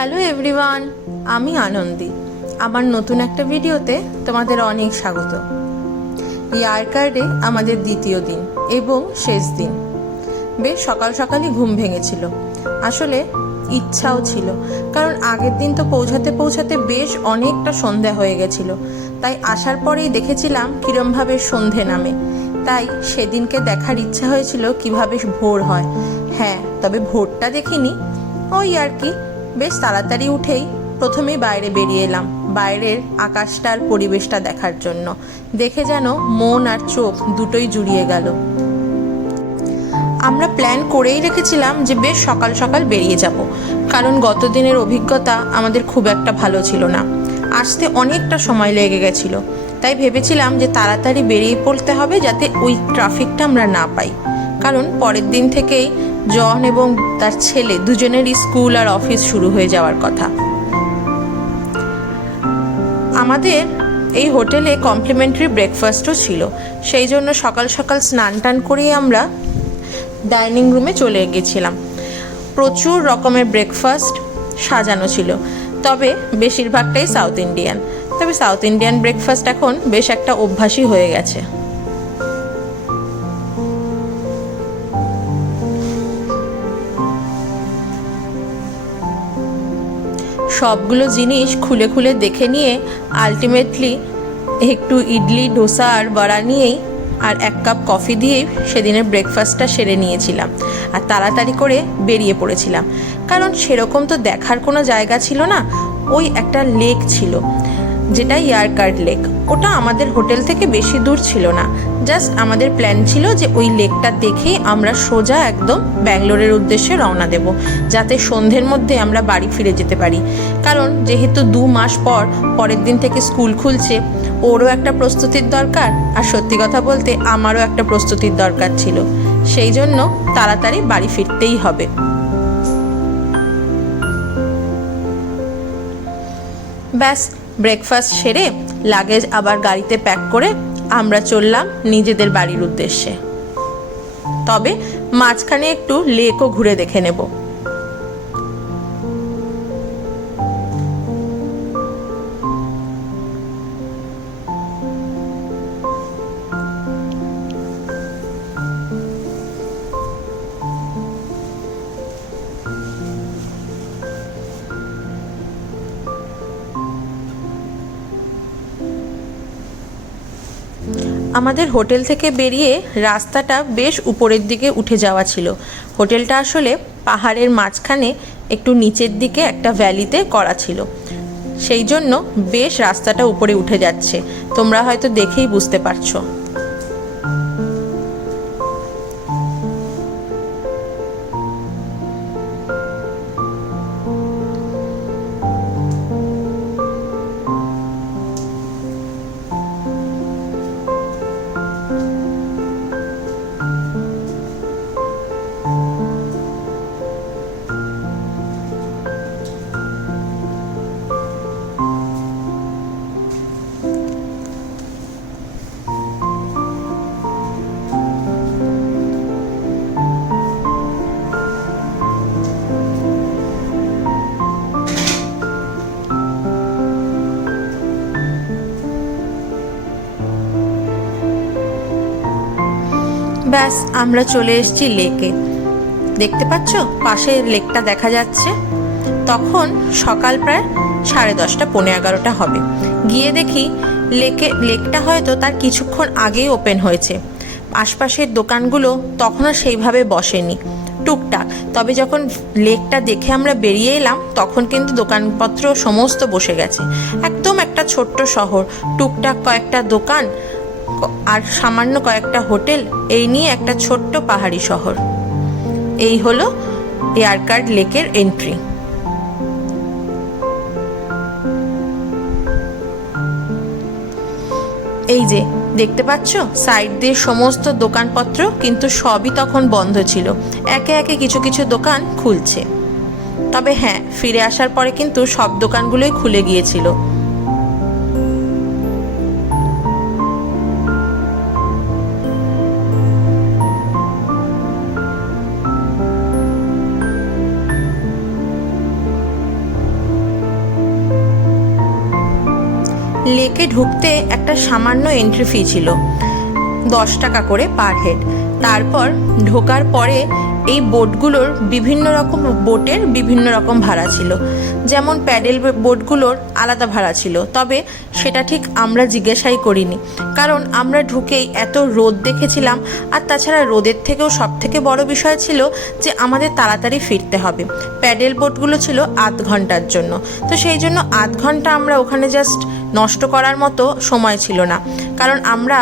Hello everyone, আমি আনন্দি। আমার নতুন একটা ভিডিওতে তোমাদের অনেক স্বাগত। ইয়ারকার্ডে আমাদের দ্বিতীয় দিন এবং শেষ দিন। বেশ সকাল সকালই ঘুম ভেঙেছিল, আসলে ইচ্ছাও ছিল, কারণ আগের দিন তো পৌঁছাতে পৌঁছাতে বেশ অনেকটা সন্ধ্যা হয়ে গেছিল। তাই আসার পরেই দেখেছিলাম কিরমভাবে সন্ধে নামে, তাই সেদিনকে দেখার ইচ্ছা হয়েছিল কিভাবে ভোর হয়। হ্যাঁ, তবে ভোরটা দেখিনি, ওই আর কি। বেশ তাড়াতাড়ি উঠেই প্রথমেই বাইরে বেরিয়ে এলাম, বাইরের আকাশটার পরিবেশটা দেখার জন্য। দেখে যেন মন আর চোখ দুটোই জুড়িয়ে গেল। আমরা প্ল্যান করেই রেখেছিলাম যে বেশ সকাল সকাল বেরিয়ে যাব, কারণ গত দিনের অভিজ্ঞতা আমাদের খুব একটা ভালো ছিল না, আসতে অনেকটা সময় লেগে গেছিল। তাই ভেবেছিলাম যে তাড়াতাড়ি বেরিয়ে পড়তে হবে, যাতে ওই ট্রাফিকটা আমরা না পাই, কারণ পরের দিন থেকেই জন এবং তার ছেলে দুজনেরই স্কুল আর অফিস শুরু হয়ে যাওয়ার কথা। আমাদের এই হোটেলে কমপ্লিমেন্টারি ব্রেকফাস্টও ছিল, সেই জন্য সকাল সকাল স্নান টান করেই আমরা ডাইনিং রুমে চলে গেছিলাম। প্রচুর রকমের ব্রেকফাস্ট সাজানো ছিল, তবে বেশিরভাগটাই সাউথ ইন্ডিয়ান। তবে সাউথ ইন্ডিয়ান ব্রেকফাস্ট এখন বেশ একটা অভ্যাসই হয়ে গেছে। সবগুলো জিনিস খুলে খুলে দেখে নিয়ে আলটিমেটলি একটু ইডলি, ডোসা আর বড়া নিয়েই আর এক কাপ কফি দিয়েই সেদিনের ব্রেকফাস্টটা সেরে নিয়েছিলাম, আর তাড়াতাড়ি করে বেরিয়ে পড়েছিলাম। কারণ সেরকম তো দেখার কোনো জায়গা ছিল না। ওই একটা লেক ছিল, যেটা ইয়ারকার্ড লেক। ওটা আমাদের হোটেল থেকে বেশি দূর ছিল না, জাস্ট আমাদের প্ল্যান ছিল যে ওই লেকটা দেখেই আমরা সোজা একদম ব্যাঙ্গালোরের উদ্দেশ্যে রওনা দেব, যাতে সন্ধ্যের মধ্যে আমরা বাড়ি ফিরে যেতে পারি। কারণ যেহেতু 2 মাস পর পরের দিন থেকে স্কুল খুলছে, ওরও একটা প্রস্তুতির দরকার, আর সত্যি কথা বলতে আমারও একটা প্রস্তুতির দরকার ছিল। সেই জন্য তাড়াতাড়ি বাড়ি ফিরতেই হবে। ব্যাস, ব্রেকফাস্ট সেরে লাগেজ আবার গাড়িতে প্যাক করে আমরা চললাম নিজেদের বাড়ির উদ্দেশ্যে। তবে মাঝখানে একটু লেকও ঘুরে দেখে নেব। আমাদের হোটেল থেকে বেরিয়ে রাস্তাটা বেশ উপরের দিকে উঠে যাওয়া ছিল। হোটেলটা আসলে পাহাড়ের মাঝখানে একটু নিচের দিকে একটা ভ্যালিতে করা ছিল, সেই জন্য বেশ রাস্তাটা উপরে উঠে যাচ্ছে। তোমরা হয়তো দেখেই বুঝতে পারছো। ব্যাস, আমরা চলে এসেছি লেকে। দেখতে পাচ্ছ পাশে লেকটা দেখা যাচ্ছে। তখন সকাল প্রায় 10:30, 11:30 হবে। গিয়ে দেখি লেকটা হয়তো তার কিছুক্ষণ আগেই ওপেন হয়েছে। আশপাশের দোকানগুলো তখনও সেইভাবে বসেনি, টুকটাক। তবে যখন লেকটা দেখে আমরা বেরিয়ে এলাম, তখন কিন্তু দোকানপত্র সমস্ত বসে গেছে। একদম একটা ছোট্ট শহর, টুকটাক কয়েকটা দোকান আর সামান্য কয়েকটা হোটেল, এই নিয়ে একটা ছোট্ট পাহাড়ি শহর। এই হলো ইয়ারকার্ড লেকের এন্ট্রি। এই যে দেখতে পাচ্ছ, সাইড দিয়ে সমস্ত দোকানপত্র কিন্তু সবই তখন বন্ধ ছিল। একে একে কিছু কিছু দোকান খুলছে। তবে হ্যাঁ, ফিরে আসার পরে কিন্তু সব দোকানগুলোই খুলে গিয়েছিল। লেকে ঢুকতে একটা সামান্য এন্ট্রি ফি ছিল, 10 টাকা করে পার হেড। তারপর ঢোকার পরে এই বোটগুলোর বিভিন্ন রকম বোটের বিভিন্ন রকম ভাড়া ছিল। যেমন প্যাডেল বোটগুলোর আলাদা ভাড়া ছিল, তবে সেটা ঠিক আমরা জিজ্ঞাসাই করিনি, কারণ আমরা ঢুকেই এত রোদ দেখেছিলাম। আর তাছাড়া রোদের থেকেও সব থেকে বড় বিষয় ছিল যে আমাদের তাড়াতাড়ি ফিরতে হবে। প্যাডেল বোটগুলো ছিল আধ ঘন্টার জন্য, তো সেই জন্য আধ ঘন্টা আমরা ওখানে জাস্ট নষ্ট করার মতো সময় ছিল না। কারণ আমরা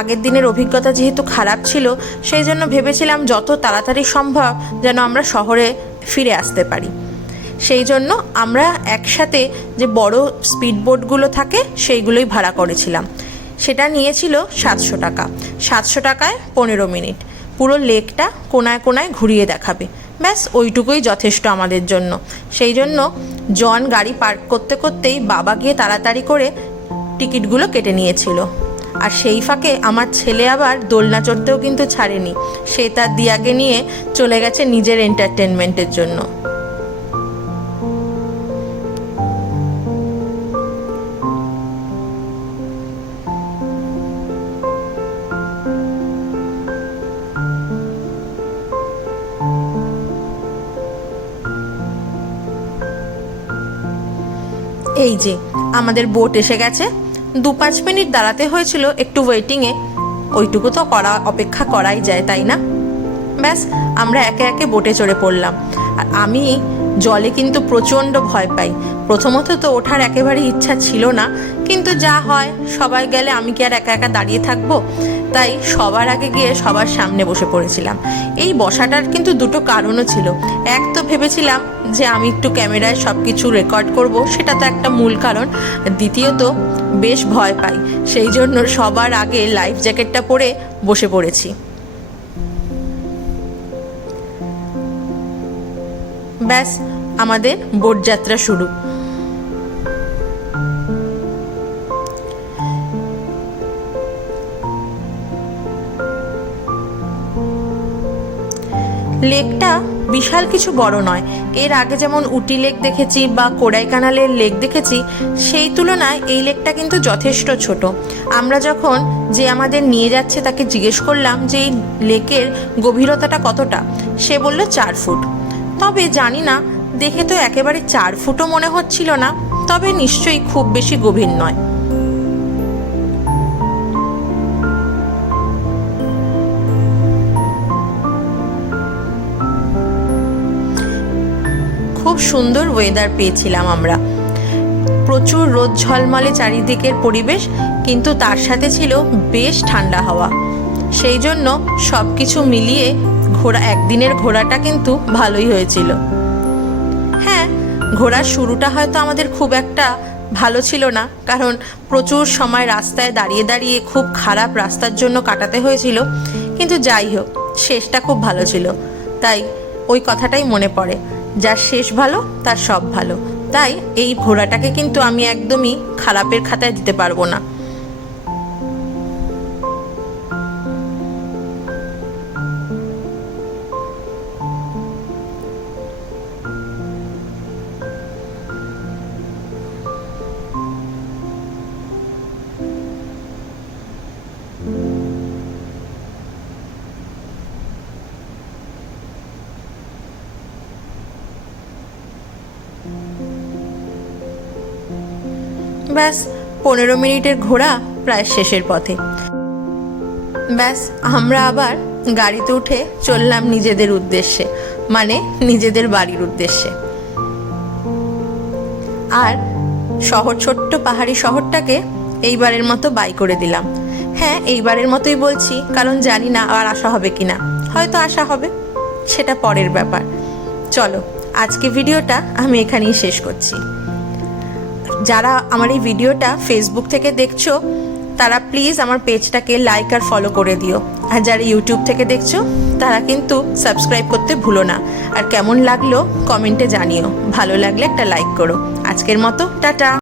আগের দিনের অভিজ্ঞতা যেহেতু খারাপ ছিল, সেই জন্য ভেবেছিলাম যত তাড়াতাড়ি সম্ভব যেন আমরা শহরে ফিরে আসতে পারি। সেই জন্য আমরা একসাথে যে বড় স্পিড বোটগুলো থাকে সেইগুলোই ভাড়া করেছিলাম। সেটা নিয়েছিল 700 টাকা। 700 টাকায় 15 মিনিট পুরো লেকটা কোনায় কোনায় ঘুরিয়ে দেখাবে। ব্যাস ওইটুকুই যথেষ্ট আমাদের জন্য। সেই জন্য জন গাড়ি পার্ক করতে করতেই বাবা গিয়ে তাড়াতাড়ি করে টিকিটগুলো কেটে নিয়েছিল। আর সেই ফাঁকে আমার ছেলে আবার দোলনা চড়তেও কিন্তু ছাড়েনি, সে তার দিয়াকে নিয়ে চলে গেছে নিজের এন্টারটেনমেন্টের জন্য। এই যে আমাদের বোট এসে গেছে। 2-5 মিনিট দাঁড়াতে হয়েছিল একটু ওয়েটিংয়ে, ওইটুকু তো অপেক্ষা করাই যায়, তাই না? ব্যাস আমরা একে একে বোটে চড়ে পড়লাম। আর আমি জলে কিন্তু প্রচণ্ড ভয় পাই। প্রথমত তো ওঠার একেবারে ইচ্ছা ছিল না, কিন্তু যা হয়, সবাই গেলে আমি কি আর একা একা দাঁড়িয়ে থাকবো? তাই সবার আগে গিয়ে সবার সামনে বসে পড়েছিলাম। এই বসাটার কিন্তু দুটো কারণও ছিল। এক তো ভেবেছিলাম যে আমি একটু ক্যামেরায় সব কিছু রেকর্ড করব, সেটা তো একটা মূল কারণ। দ্বিতীয়ত বেশ ভয় পাই, সেই জন্য সবার আগে লাইফ জ্যাকেটটা পরে বসে পড়েছি। ব্যাস আমাদের বোট যাত্রা শুরু। লেকটা বিশাল কিছু বড় নয়। এর আগে যেমন উটি লেক দেখেছি বা কোডাইকানালের লেক দেখেছি, সেই তুলনায় এই লেকটা কিন্তু যথেষ্ট ছোট। আমরা যখন যে আমাদের নিয়ে যাচ্ছে তাকে জিজ্ঞেস করলাম যে এই লেকের গভীরতাটা কতটা, সে বলল 4 ফুট। তবে জানি না, দেখে তো একেবারে 4 ফুটও মনে হচ্ছিল না, তবে নিশ্চয়ই খুব বেশি গভীর নয়। খুব সুন্দর ওয়েদার পেয়েছিলাম আমরা। প্রচুর রোদ ঝলমলে চারিদিকের পরিবেশ, কিন্তু তার সাথে ছিল বেশ ঠান্ডা হাওয়া। সেই জন্য সব কিছু মিলিয়ে একদিনের ঘোরাটা কিন্তু ভালোই হয়েছিল। হ্যাঁ, ঘোরার শুরুটা হয়তো আমাদের খুব একটা ভালো ছিল না, কারণ প্রচুর সময় রাস্তায় দাঁড়িয়ে দাঁড়িয়ে খুব খারাপ রাস্তার জন্য কাটাতে হয়েছিল। কিন্তু যাই হোক, শেষটা খুব ভালো ছিল। তাই ওই কথাটাই মনে পড়ে, যার শেষ ভালো তার সব ভালো। তাই এই ঘোরাটাকে কিন্তু আমি একদমই খারাপের খাতায় দিতে পারবো না। ব্যাস 15 মিনিটের ঘোরা প্রায় শেষের পথে। ব্যাস আমরা আবার গাড়িতে উঠে চললাম নিজেদের উদ্দেশ্যে, মানে নিজেদের বাড়ির উদ্দেশ্যে। আর ছোট্ট পাহাড়ি শহরটাকে এইবারের মতো বাই করে দিলাম। হ্যাঁ, এইবারের মতোই বলছি, কারণ জানি না আর আসা হবে কিনা। হয়তো আসা হবে, সেটা পরের ব্যাপার। চলো, আজকে ভিডিওটা আমি এখানেই শেষ করছি। যারা আমার এই ভিডিওটা ফেসবুক থেকে দেখছো, তারা প্লিজ আমার পেজটাকে লাইক আর ফলো করে দিও। আর যারা ইউটিউব থেকে দেখছো, তারা কিন্তু সাবস্ক্রাইব করতে ভুলো না। আর কেমন লাগলো কমেন্টে জানিও, ভালো লাগলে একটা লাইক করো। আজকের মতো টাটা।